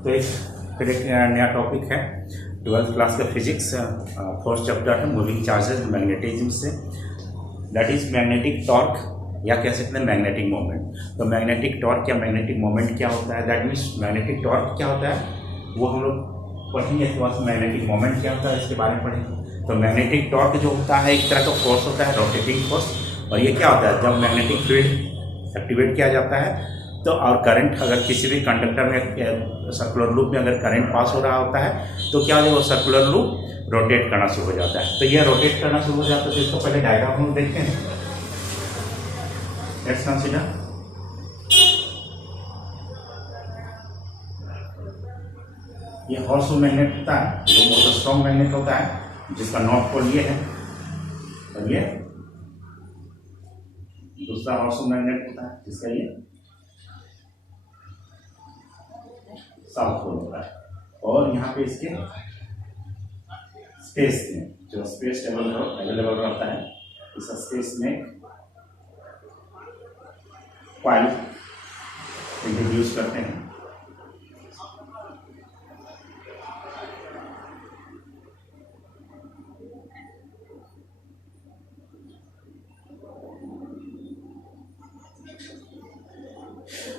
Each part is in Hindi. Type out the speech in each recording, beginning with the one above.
तो फिर एक नया टॉपिक है 12th क्लास का फिजिक्स, फर्स्ट चैप्टर है मूविंग चार्जेस मैग्नेटिज्म से, दैट इज मैग्नेटिक टॉर्क या कह सकते हैं मैग्नेटिक मोमेंट। तो मैग्नेटिक टॉर्क या मैग्नेटिक मोमेंट क्या होता है, दैट मीन्स मैग्नेटिक टॉर्क क्या होता है वो हम लोग पढ़ेंगे, इसके बाद मैग्नेटिक मोमेंट क्या होता है इसके बारे में पढ़ेंगे। तो मैग्नेटिक टॉर्क जो होता है एक तरह का फोर्स होता है, रोटेटिंग फोर्स, और ये क्या होता है जब मैग्नेटिक फील्ड एक्टिवेट किया जाता है तो और करंट अगर किसी भी कंडक्टर में सर्कुलर लूप में अगर करंट पास हो रहा होता है तो क्या हो, वो सर्कुलर लूप रोटेट करना शुरू हो जाता है। तो ये रोटेट करना शुरू हो जाता है, तो इसको पहले डायग्राम हम देखते हैं। लेट्स कंसीडर ये हॉर्स मैग्नेट होता है जो बहुत स्ट्रॉन्ग मैग्नेट होता है, जिसका नॉर्थ पोल ये है और ये दूसरा हॉर्स मैग्नेट होता है जिसका ये साउथ पोल होता है। और यहाँ पे इसके स्पेस में जो स्पेस अवेलेबल रहता है, इस स्पेस में कॉइल इंट्रोड्यूस करते हैं।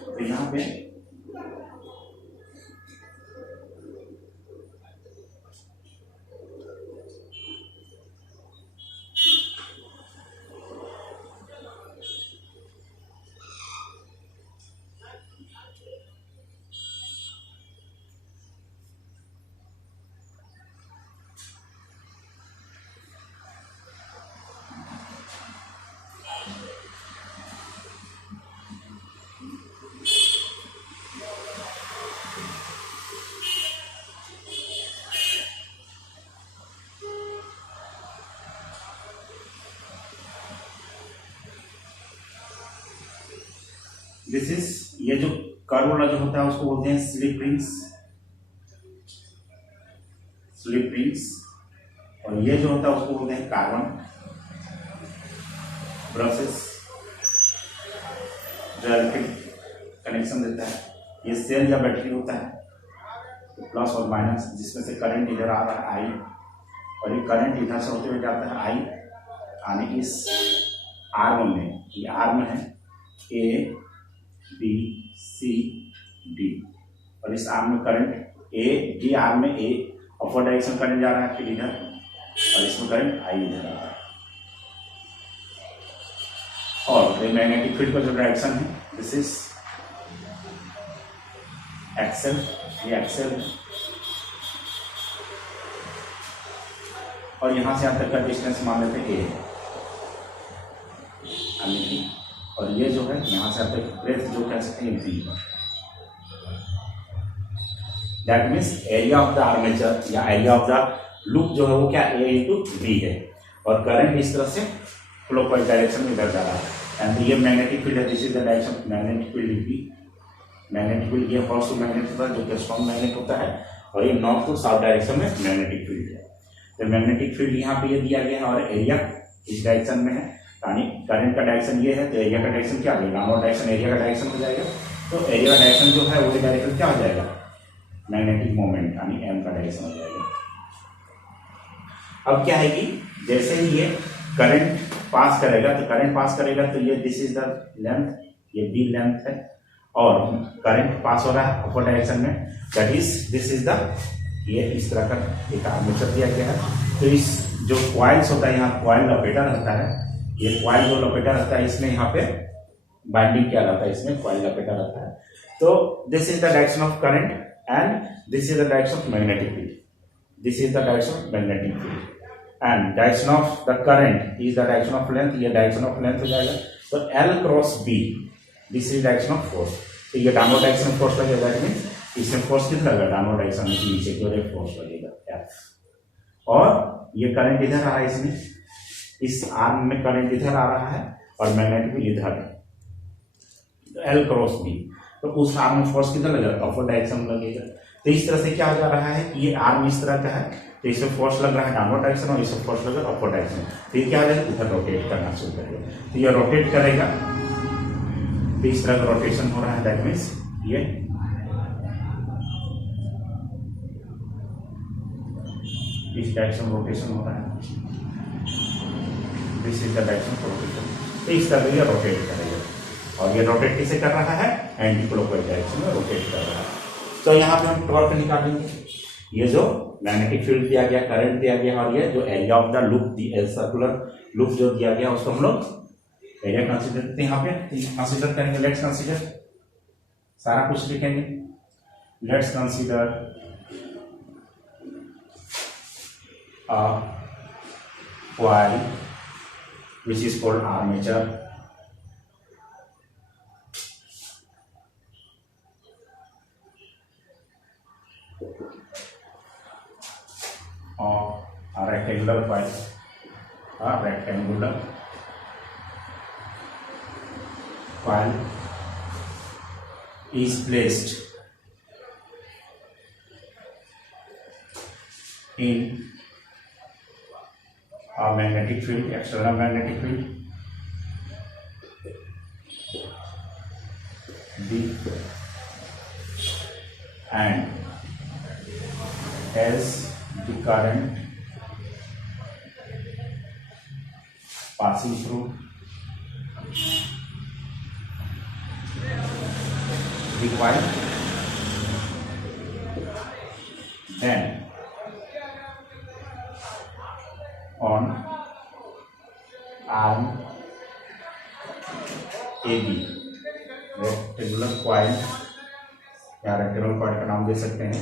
तो यहाँ पे दिस इज ये जो कर्व वाला जो होता है उसको बोलते हैं स्लिप रिंग्स, और ये जो होता है उसको बोलते हैं कार्बन ब्रशेस जो इलेक्ट्रिक कनेक्शन देता है। ये सेल या बैटरी होता है, तो प्लस और माइनस, जिसमें से करंट इधर आ रहा है आई, और ये करंट इधर से होते हुए जाता है आई, यानी इस आर्म में, ये आर्म है ए बी सी डी, और इस आर्म में करंट ए, डी आर्म में ए अपर डायरेक्शन करंट जा रहा है फिर इधर, और इसमें करंट आई इधर आ रहा है। और ये मैग्नेटिक फील्ड का जो डायरेक्शन है दिस इज एक्सेल, ये एक्सेल है, और यहां से यहां तक का डिस्टेंस मान लेते हैं ए, और ये जो है यहाँ से तक ब्रेथ जो कह सकते हैं B. That means area of the armature या एरिया ऑफ द लूप जो है वो क्या ए इंटू बी है, और करंट इस तरह से क्लॉकवाइज डायरेक्शन में इधर जा रहा है। एंड ये मैग्नेटिक फील्ड है, this is the direction of magnetic field B. Magnetic field ये हॉर्स मैग्नेट होता है जो कि स्ट्रॉन्ग मैग्नेट होता है, और ये नॉर्थ टू साउथ डायरेक्शन में मैग्नेटिक फील्ड है। तो मैग्नेटिक फील्ड यहाँ पे ये दिया गया है और एरिया इस डायरेक्शन में है, यानी करंट का डायरेक्शन ये है तो एरिया का डायरेक्शन क्या होगा, डाउनवर्ड डायरेक्शन एरिया का डायरेक्शन हो जाएगा। तो एरिया का डायरेक्शन जो है वो डायरेक्शन क्या हो जाएगा, मैग्नेटिक मोमेंट यानी एम का डायरेक्शन हो जाएगा। अब क्या है कि जैसे ही ये करंट पास करेगा तो ये दिस इज द लेंथ, ये बी लेंथ है, और करंट पास हो रहा है अपर डायरेक्शन में, that is this is the, ये इस तरह का एक आर्मेचर दिया गया है। तो इस जो कॉइल्स होता है, यहाँ कॉइल लपेटा रहता है, ये कॉइल जो लपेटा रहता है इसमें यहाँ पे बाइंडिंग किया रहता है, इसमें कॉइल लपेटा रहता है। तो this is the direction of current and this is the direction of magnetic field, this is the direction of magnetic field, and direction of the current is the direction of length, ये डायरेक्शन ऑफ लेंथ हो जाएगा। तो L cross B this is direction of force, तो ये डाउनवर्ड डायरेक्शन फोर्स लगेगा, दैट मीन्स इसमें फोर्स कितना लगेगा, डाउनवर्ड डायरेक्शन में नीचे की ओर एक फोर्स लगेगा एफ, और ये करंट इधर आ रहा है, इसमें इस आर्म में करंट इधर आ रहा है और मैग्नेटिक फील्ड इधर है, तो एल क्रॉस बी, तो उस आर्म में फोर्स कितना लगेगा, अपर डायरेक्शन में लगेगा। तो इस तरह से क्या हो जा रहा है कि ये आर्म इस तरह का है, तो इसमें फोर्स लग रहा है डाउनवर्ड डायरेक्शन और इसमें फोर्स लग रहा है अपर डायरेक्शन, तो ये क्या है इधर रोटेट करना शुरू करेगा। तो ये रोटेट करेगा, तो इस तरह का रोटेशन हो रहा है, दैट मीन्स ये इस डायरेक्शन में रोटेशन हो रहा है, this is the direction of rotation. तो इस तरह ये रोटेट करेगा, और ये रोटेट किसे कर रहा है, एंटी क्लॉकवाइज डायरेक्शन में रोटेट कर रहा है। तो यहाँ पे हम टॉर्क निकालेंगे, ये जो मैग्नेटिक फील्ड दिया गया, करंट दिया गया, और ये जो area of the loop, circular loop जो दिया गया, उसको हम लोग एरिया कंसीडर करते हैं। यहाँ पे कंसीडर करेंगे, लेट्स कंसीडर, सारा कुछ लिखेंगे। Let's consider a coil which is called armature, or a rectangular coil, is placed in a magnetic field, external magnetic field, B, and as the current passing through the coil, then on arm AB, rectangular coil, या रेक्टेंगुलर कॉइल का नाम दे सकते हैं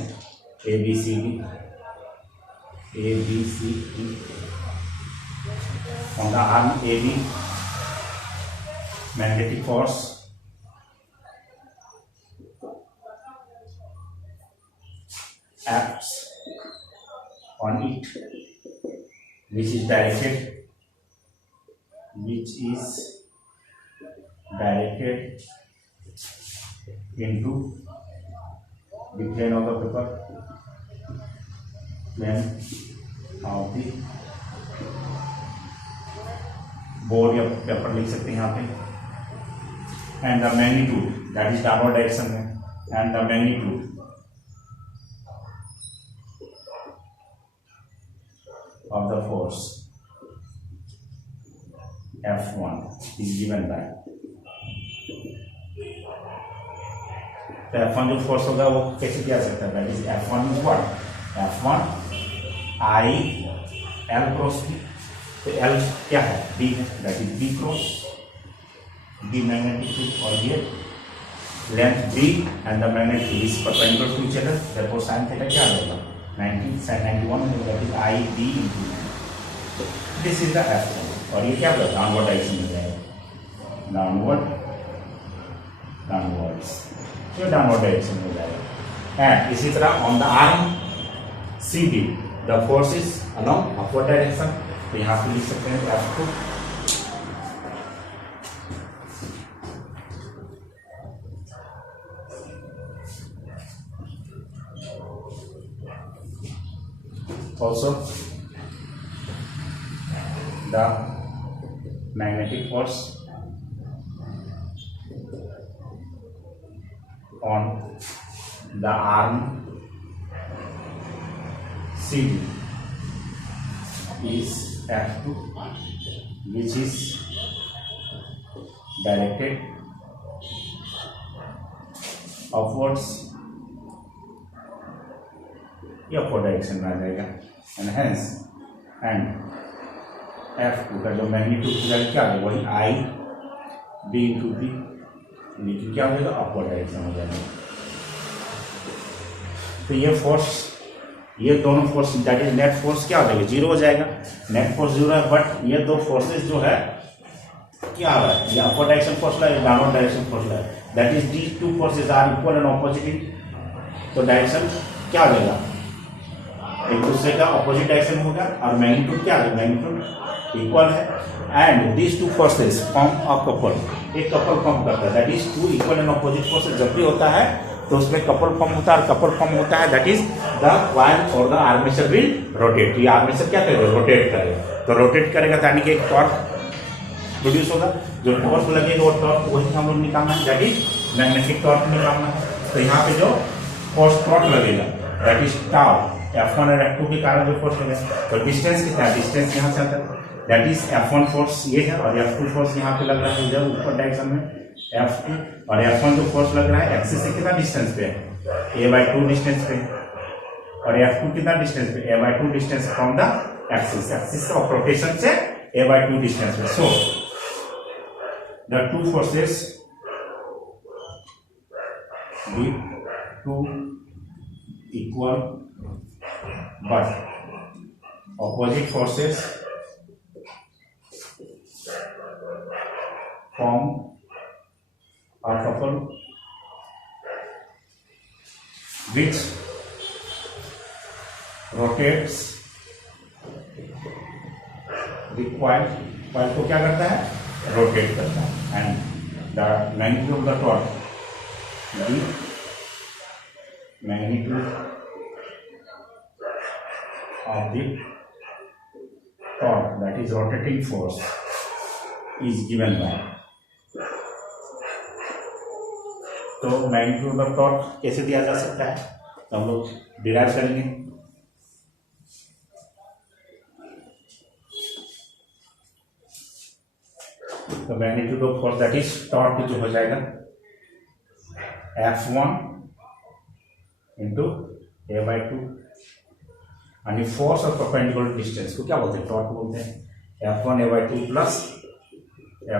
ABCD, on the arm AB, magnetic force acts on it, which is directed into the plane of the paper, plane of the board या पेपर लिख सकते हैं यहाँ पे, and the magnitude, that is downward direction में, and the magnitude of the force F1 is given by, तो F1 जो फोर्स होगा वो कैसे किया सकता है, that is F1 is what, F1 I L cross B, तो L क्या है, B है, that is B cross B magnetic field, और ये length B and the magnetic field is perpendicular to each other, therefore sin theta क्या होगा 90 sin 91, that is I B into, this is the F1, और ये क्या होगा, डाउनवर्ड डायरेक्शन में जाएगा, डाउनवर्ड्स, ये डाउनवर्ड डायरेक्शन में जाएगा। एंड इसी तरह on the arm CD the force is along upward direction, तो यहाँ पे लिख सकते हैं F2 also the magnetic force on the arm CD is F2, which is directed upwards, ये upward direction में आ जाएगा, and hence and F2 का जो मैग्नीट्यूड क्या है वही I B इंटू B, लेकिन क्या हो जाएगा, अपवर्ड डायरेक्शन हो जाएगा। तो ये फोर्स, ये दोनों force, that is net force क्या हो जाएगा, जीरो हो जाएगा, नेट फोर्स जीरो है, बट ये दो फोर्सेस जो है क्या हो रहा है, ये अपवर्ड डायरेक्शन फोर्स है, डाउनवर्ड डायरेक्शन फोर्स है, that is these two forces are equal and opposite, तो डायरेक्शन क्या हो जाएगा, एक दूसरे का ऑपोजिट डायरेक्शन होगा, और मैग्नीट्यूड क्या है, मैग्नीट्यूड इक्वल है, and these two forces form a couple, एक कपल फॉर्म करता है, that is two equal and opposite forces जब भी होता है तो उसमें कपल फॉर्म होता है, और कपल फॉर्म होता है दैट इज द कॉइल और द आर्मेचर विल रोटेट, ये आर्मेचर क्या करेगा, रोटेट करेगा, तो रोटेट करेगा तो यानी कि एक टॉर्क प्रोड्यूस होगा, जो टॉर्क लगेगा वो टॉर्क वही हम लोग निकालना है, दैट इज मैग्नेटिक टॉर्क निकालना है। तो यहाँ पे जो फोर्स टॉर्क लगेगा दैट इज टाउ F1 और F2 के कारण जो फोर्स लगा, तो डिस्टेंस कितना है, डिस्टेंस यहाँ से आता है, दैट इज F1 फोर्स ये है, और F2 फोर्स यहाँ पे लग रहा है इधर ऊपर डायरेक्शन में F2, और F1 जो फोर्स लग रहा है एक्सिस से कितना डिस्टेंस पे है, a/2 डिस्टेंस पे, और F2 कितना डिस्टेंस पे, a/2 distance from the axis, axis of rotation से a/2 डिस्टेंस पे. So the two forces be two equal but opposite forces form a couple which rotates the coil को क्या करता है, रोटेट करता है, and the magnitude of the torque, the magnitude of the torque, that is rotating force, is given by. तो मैग्नीट्यूड ऑफ टॉर्क कैसे दिया जा सकता है, तो हम लोग डिराइव करेंगे. तो magnitude of force that is torque जो हो जाएगा F1 इंटू a/2, यानी फोर्स और परपेंडिकुलर डिस्टेंस को क्या बोलते हैं, टॉर्क बोलते हैं. F1 a/2 plus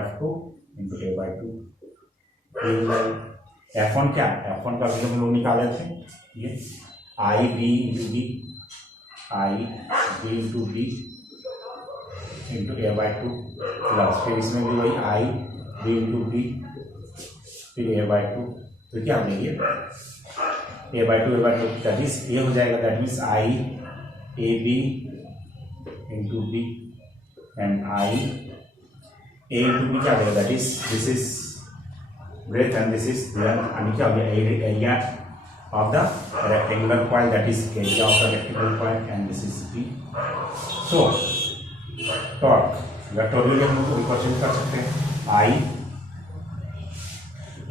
F2 into a/2. F1 क्या है, F1 का भी हम लोग निकाले थे, ये I/B into B, I/B into B into a/2 plus, फिर इसमें भी वही I/B इंटू B फिर a/2. तो क्या हो जाएगी a/2 दैट इज ये हो जाएगा, that means I/AB into B and I/A into B क्या हो जाएगा, that is this is breadth and this is length, and क्या हो गया, area of the rectangular coil, that is area of the rectangular coil, and this is B. So torque vectorial हम लोग रिप्रेजेंट कर सकते हैं, I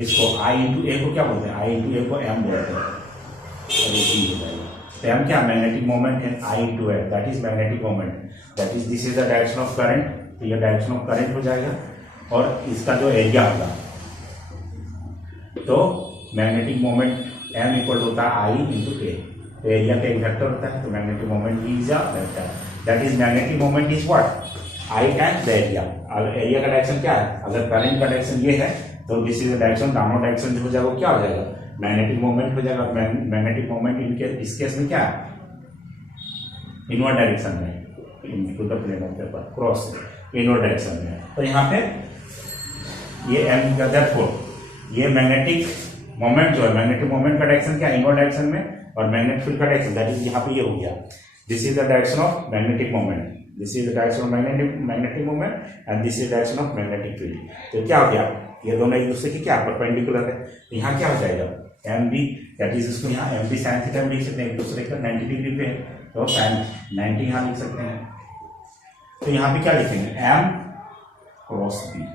इसको I इंटू A को क्या बोलते हैं, I इंटू A को M बोलते हैं, और ये B हो जाएगा. तो M क्या, मैग्नेटिक मोमेंट है, I into A that is magnetic moment, that is this is the direction of current, तो ये डायरेक्शन ऑफ करंट हो जाएगा, और इसका जो एरिया होगा, तो मैग्नेटिक मोमेंट M इक्वल होता है I इंटू A, तो एरिया का एक वेक्टर होता है, तो magnetic moment is a vector, that is magnetic moment is what, I times the area. अगर एरिया का डायरेक्शन क्या है, अगर करंट का डायरेक्शन ये है, तो this is the direction, downward direction जो हो जाएगा वो क्या हो जाएगा, मैग्नेटिक मोमेंट हो जाएगा. मैग्नेटिक मोमेंट इनके इस केस में क्या है, इनवर्ड डायरेक्शन में, into the plane of paper cross inward direction में. तो यहाँ पे ये M का देयरफॉर ये मैग्नेटिक मोमेंट जो है, मैग्नेटिक मोमेंट का डायरेक्शन क्या है, इनवर्ड डायरेक्शन में, और मैग्नेटिक फील्ड का डायरेक्शन दैट इज यहाँ पे ये हो गया, this is the direction of magnetic moment, this is the direction of magnetic moment, and this is direction of magnetic field. तो क्या हो गया, ये दोनों एक दूसरे की क्या परपेंडिकुलर है, तो यहाँ क्या हो जाएगा, MB दैट इज इसको यहाँ MB sin थीटा में लिख सकते हैं, एक दूसरे का 90 डिग्री पे है, तो sin 90 यहाँ लिख सकते हैं. तो यहाँ पे क्या लिखेंगे, M cross B,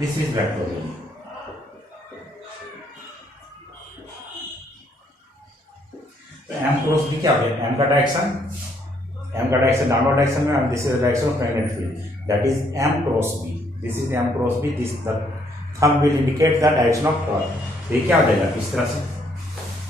this is vectorial. तो M क्रॉस B क्या हो गया, M का डायरेक्शन डाउनवर्ड डायरेक्शन में, and this is the direction of magnetic field, that is M cross B. This is M cross B. This the thumb will indicate the direction of torque. ये क्या हो जाएगा, इस तरह से,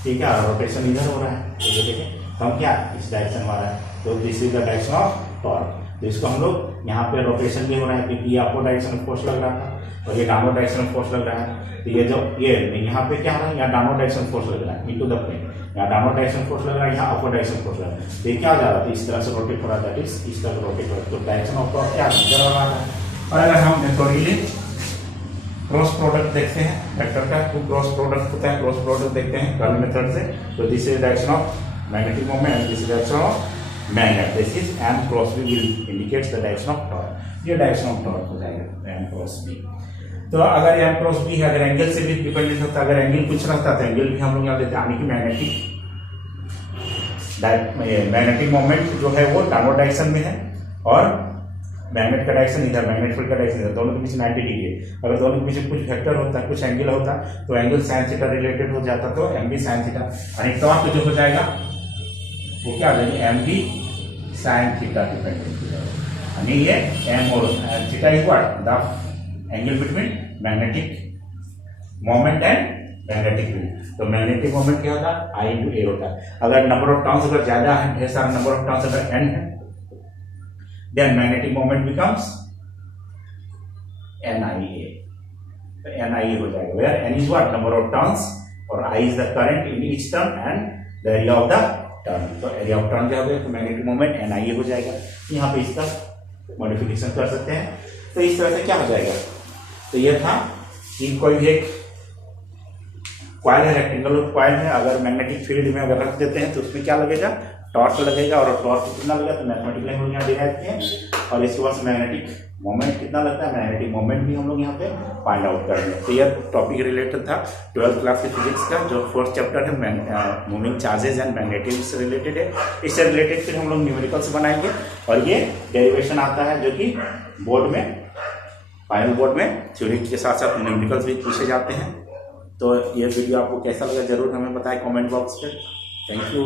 ठीक है, रोटेशन इधर हो रहा है, तो ये देखें थंब क्या इस डायरेक्शन में आ रहा है, तो this is the direction of torque. तो इसको हम लोग यहाँ पे रोटेशन भी हो रहा है, क्योंकि ये अपोजिट डायरेक्शन में फोर्स लग रहा था, और ये डाउनवर्ड डायरेक्शन में फोर्स लग रहा है. तो ये जो ये यहाँ पे क्या हो रहा है, यहाँ डाउनवर्ड डायरेक्शन फोर्स लग रहा है इनटू द प्लेन, यहाँ डाउनवर्ड डायरेक्शन फोर्स लग रहा है, यहाँ अपोजिट डायरेक्शन फोर्स लग रहा है. तो ये क्या हो जा रहा है, इस तरह से रोटेट हो रहा है, दैट इज इस तरह से रोटेट हो रहा है, तो डायरेक्शन ऑफ टॉर्क क्या इधर आ रहा है. और अगर हम वेक्टोरियली क्रॉस प्रोडक्ट देखते हैं, वेक्टर का तो क्रॉस प्रोडक्ट होता है, क्रॉस प्रोडक्ट देखते हैं कर्ल मेथड से, तो this is direction of magnetic moment, this is direction of magnet, this is M cross B will indicates the direction of torque. ये डायरेक्शन ऑफ टॉर्क हो जाएगा M क्रॉस B. तो अगर M क्रॉस B है, अगर एंगल से भी डिपेंडेंट होता है, अगर एंगल कुछ रहता है तो एंगल भी हम लोग यहाँ देते हैं, यानी कि मैग्नेटिक मोमेंट जो है वो डाउनवर्ड डायरेक्शन में है, और मैग्नेट का डायरेक्शन इधर, मैग्नेट फील्ड का डायरेक्शन इधर, दोनों के बीच 90 डिग्री है। अगर दोनों के बीच कुछ वेक्टर होता, कुछ एंगल होता, तो एंगल साइन थीटा रिलेटेड हो जाता, तो एम बी साइन थीटा। और टॉर्क जो हो जाएगा वो क्या हो जाएगा, M B sine theta dependent हो जाएगा। यानी ये एम और theta is what, the angle between magnetic moment and magnetic field. तो मैग्नेटिक मोमेंट क्या होता है, आई इंटू ए होता है। अगर नंबर ऑफ टर्न्स अगर ज्यादा है, ढेर सारा नंबर ऑफ टर्न्स अगर एन है, then magnetic moment becomes N I A. तो एन आई ए हो जाएगा, where N is what, number of turns, और I is the current in each turn and the area of the turn. तो एरिया ऑफ टर्न क्या हो गया, तो magnetic moment N I A हो जाएगा। यहाँ पे इसका मॉडिफिकेशन कर सकते हैं। तो इस तरह से क्या हो जाएगा, तो ये था कि कोई भी एक कॉइल है, रेक्टेंगुलर कॉइल है, अगर मैग्नेटिक फील्ड में अगर रख देते हैं तो उसमें क्या लगेगा, टॉर्क लगेगा। और टॉर्क कितना लगेगा, तो मैथमेटिकली हम लोग यहाँ डिराइव किए। और इसके बाद मैग्नेटिक मोमेंट कितना लगता है, मैग्नेटिक मोमेंट भी हम लोग यहाँ पे फाइंड आउट करेंगे। तो यह टॉपिक रिलेटेड था 12th क्लास के फिजिक्स का, जो 4th चैप्टर है मूविंग चार्जेस एंड मैग्नेटिक से रिलेटेड है। इससे रिलेटेड फिर हम लोग न्यूमेरिकल्स बनाएंगे, और ये डेरिवेशन आता है जो कि बोर्ड में, फाइनल बोर्ड में थ्योरी के साथ साथ न्यूमेरिकल्स भी पूछे जाते हैं। तो ये वीडियो आपको कैसा लगा जरूर हमें बताएं कमेंट बॉक्स पे। Thank you.